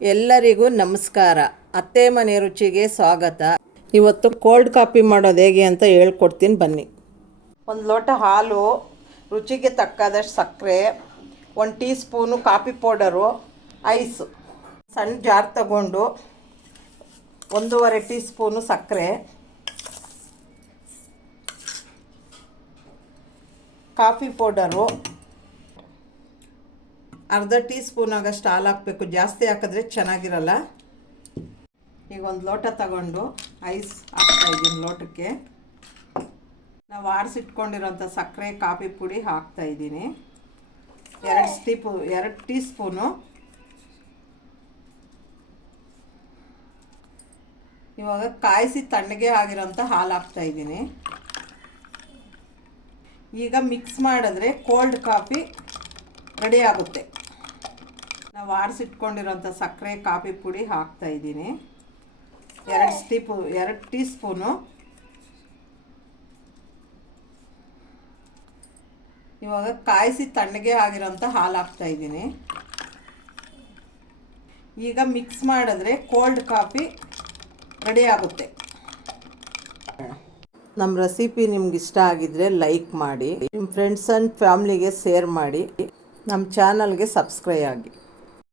ಎಲ್ಲರಿಗೂ ನಮಸ್ಕಾರ. ಅತ್ತೆ ಮನೆ ರುಚಿಗೆ ಸ್ವಾಗತ. ಇವತ್ತು ಕೋಲ್ಡ್ ಕಾಫಿ ಮಾಡೋದು ಹೇಗೆ ಅಂತ ಹೇಳ್ಕೊಡ್ತೀನಿ ಬನ್ನಿ. ಒಂದು ಲೋಟ ಹಾಲು, ರುಚಿಗೆ ತಕ್ಕದಷ್ಟು ಸಕ್ಕರೆ, 1 tea spoon coffee powder, ice. ಸಣ್ಣ ಜಾರ್ ತಗೊಂಡು 1.5 ಟೀ ಸ್ಪೂನು ಸಕ್ಕರೆ, ಕಾಫಿ ಪೌಡರು, ಅರ್ಧ ಟೀ ಸ್ಪೂನ್ ಆಗಷ್ಟು ಹಾಲು ಹಾಕಬೇಕು. ಜಾಸ್ತಿ ಹಾಕಿದ್ರೆ ಚೆನ್ನಾಗಿರಲ್ಲ. ಈಗ ಒಂದು ಲೋಟ ತಗೊಂಡು ಐಸ್ ಹಾಕ್ತಾಯಿದ್ದೀನಿ. ಲೋಟಕ್ಕೆ ನಾವು ಆರಿಸಿಟ್ಕೊಂಡಿರೋಂಥ ಸಕ್ಕರೆ, ಕಾಫಿ ಪುಡಿ ಹಾಕ್ತಾಯಿದ್ದೀನಿ. 2 ಟೀ ಸ್ಪೂನು. ಇವಾಗ ಕಾಯಿಸಿ ತಣ್ಣಗೆ ಆಗಿರೋಂಥ ಹಾಲು ಹಾಕ್ತಾಯಿದ್ದೀನಿ. ಈಗ ಮಿಕ್ಸ್ ಮಾಡಿದ್ರೆ ಕೋಲ್ಡ್ ಕಾಫಿ ರೆಡಿ ಆಗುತ್ತೆ. ನಾವು ಆರಿಸಿಟ್ಕೊಂಡಿರೋಂಥ ಸಕ್ಕರೆ, ಕಾಫಿ ಪುಡಿ ಹಾಕ್ತಾಯಿದ್ದೀನಿ. 2 ಟೀ ಸ್ಪೂನು. ಇವಾಗ ಕಾಯಿಸಿ ತಣ್ಣಗೆ ಆಗಿರೋಂಥ ಹಾಲು ಹಾಕ್ತಾಯಿದ್ದೀನಿ. ಈಗ ಮಿಕ್ಸ್ ಮಾಡಿದ್ರೆ ಕೋಲ್ಡ್ ಕಾಫಿ ರೆಡಿ ಆಗುತ್ತೆ. ನಮ್ಮ ರೆಸಿಪಿ ನಿಮ್ಗೆ ಇಷ್ಟ ಆಗಿದ್ರೆ ಲೈಕ್ ಮಾಡಿ, ನಿಮ್ಮ ಫ್ರೆಂಡ್ಸ್ ಆ್ಯಂಡ್ ಫ್ಯಾಮ್ಲಿಗೆ ಶೇರ್ ಮಾಡಿ, ನಮ್ಮ ಚಾನಲ್ಗೆ ಸಬ್ಸ್ಕ್ರೈಬ್ ಆಗಿ.